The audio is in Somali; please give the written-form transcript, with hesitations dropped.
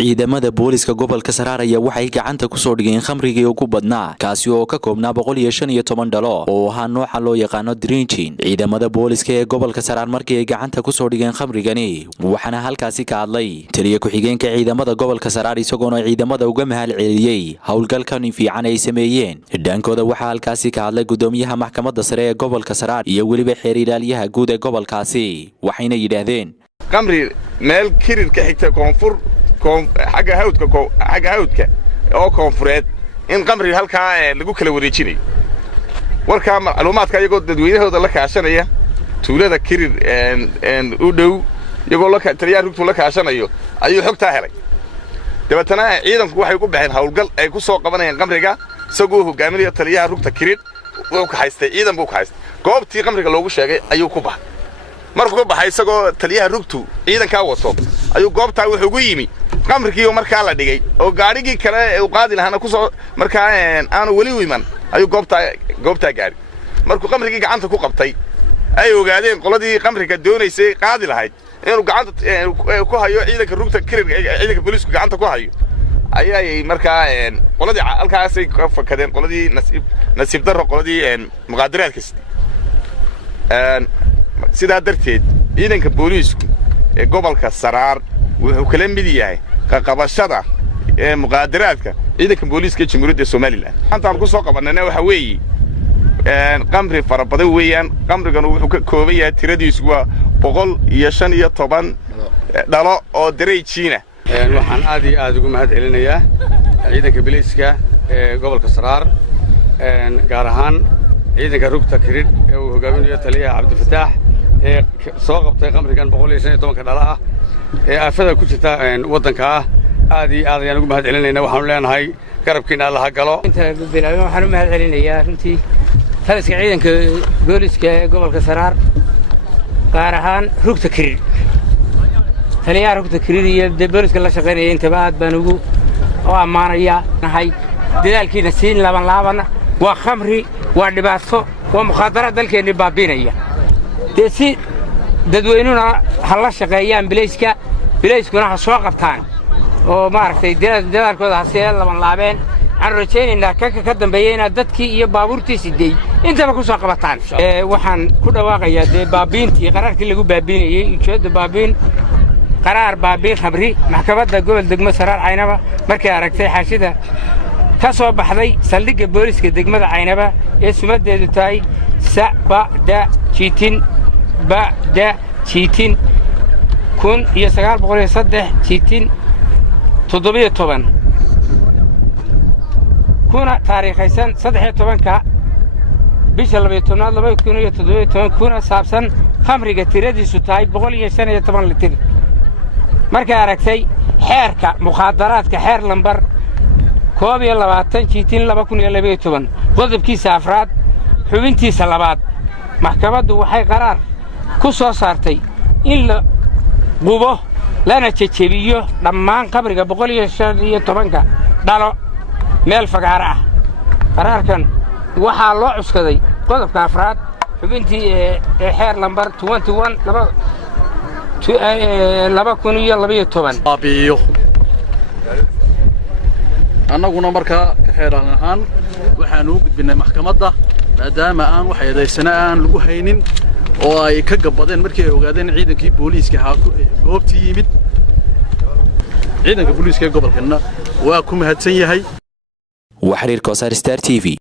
ciidamada booliska gobolka Saraar ayaa waxay gacanta ku soo dhigeen khamrigii ugu badnaa kaasi oo ka koobnaa 115 dhalo oo ahaa nooca loo yaqaan drinking. ciidamada booliska ee gobolka Saraar markii ay gacanta ku soo dhigeen khamrigani waxana halkaasi ka hadlay taliye ku xigeenka ciidamada gobolka Saraar isagoo ciidamada uga mahal celiyay hawlgalkan fiican ay sameeyeen. dhankooda waxa halkaasi ka hadlay gudoomiyaha maxkamadda sare ee gobolka Saraar iyo waliba xeer ilaaliyaha guud ee gobolkaasi waxayna yiraahdeen qamri meel kirirka xigta koonfur حاجة هاودك أو كونفريد إن قمري هالكا لجو كلا وريجيني وركا معلومات كا يقول تدوينه هذا لك عشان إيه تولد كير إن ودو يقول لك تريار ركتو لك عشان أيو حق تاهلي دبتنا عيدم كوا حيكون بعين هالقل يكون سوق قبنا قمري جا سجوه جاملي تريار ركت كير وك حيست عيدم بوك حيست قابتي قمري لوجو شيء أيو كوبا markuu baxay isagoo taliyaha rugtu ciidanka waso ayuu goobta wuxuu ugu yimi qamrkii oo markaa la dhigay oo gaarigii kale ee uu qaadi lahaana ku soo markaa aanu wali u iman ayuu goobta gaari markuu qamrigii gacanta ku qabtay ay ogaadeen qoladii qamriga doonaysay qaadi lahayd inuu gacanta ku hayo ciidanka rugta ciidanka booliisku gacanta ku hayo ayay markaa qoladii halkaas ay ka fakadeen qoladii nasiib darro qoladii muqaadaraadka sidaa darteed ciidanka booliisku ee gobolka Saraar wuxuu kala mid yahay qabashada ee muqaadaraadka ciidanka booliiska Jamhuuriyadda Soomaaliland. Intaan ku soo qabanayna waxa weeye qamri farabadan weeyaan qamrigan wuxuu ka kooban yahay tiradiisu waa 115 dhalo oo dareejiina. waxaan aad ugu mahad celinayaa ciidanka booliiska ee gobolka Saraar gaar ahaan ciidanka rugta kirid ee uu hogaaminayo taliyaha Cabdifataax ee soo qabtay qamrigan 115 dhalo ah ee aafada ku jirta wadanka aad ayaan ugu mahad celinaynaa waxaan leenahay garabkiina Allah ha galo inta bilaabay waxaan u mahad celinayaa runtii taliska ciidanka booliska ee gobolka Saraar gaar ahaan rugta kirid taliyaha rugta kirid iyo booliska la shaqeynaya inta aad baan ugu amaanayaa nahay dadaalkiina siin laaban waa khamri waa dhibaato waa muqaadaraad dalkeena baabiinaya si dadweynuhuna hal shaqeeyaan bilayskuna ha soo qabtaan oo maaragtay dadaalkooda ha sii laabeen aan rajaynaynaa ka dambeeyayna dadkii iyo baabuurtii sidey intaba ku soo qabataan waxaan ku dhawaaqayaa baabiintii qaraarkii lagu baabiinayay ujeedada baabiin qaraar baabiin khamri maxkamadda gobol degmo Saraar Caynaba markay aragtay xaashida ka soo baxday saldhigga booliska degmada Caynaba ee sumadeedu tahay sabada jiitin kun iyo 903 jiitin 17 kuna taariikhaysan 13ka bisha 12 kuna saabsan khamriga tiradiisu tahay 115 litir markay aragtay xeerka muqaadaraadka xeer lambar 22 jiitin 2012 qodobkiisa afraad xubintiisa labaad maxkamaddu waxay qaraar ku soo saartay in la qubo lana jejebiyo dhammaan qabriga 115 dhalo meel fagaar ah qaraarkan waxaa loo cuskaday qodobka afraad xubintii ee xeer lambar 21 2012 baabiyo annaguna markaa ka xeeran ahaan waxaan u gudbinay maxkamadda maadaama aan wax eedaysana aan lagu haynin oo ay ka gabadeen markii ay ogaadeen ciidankii booliiska goobtii yimid ciidanka booliiska gobolkana waa ku mahadsan yahay وحرير كوسار ستار TV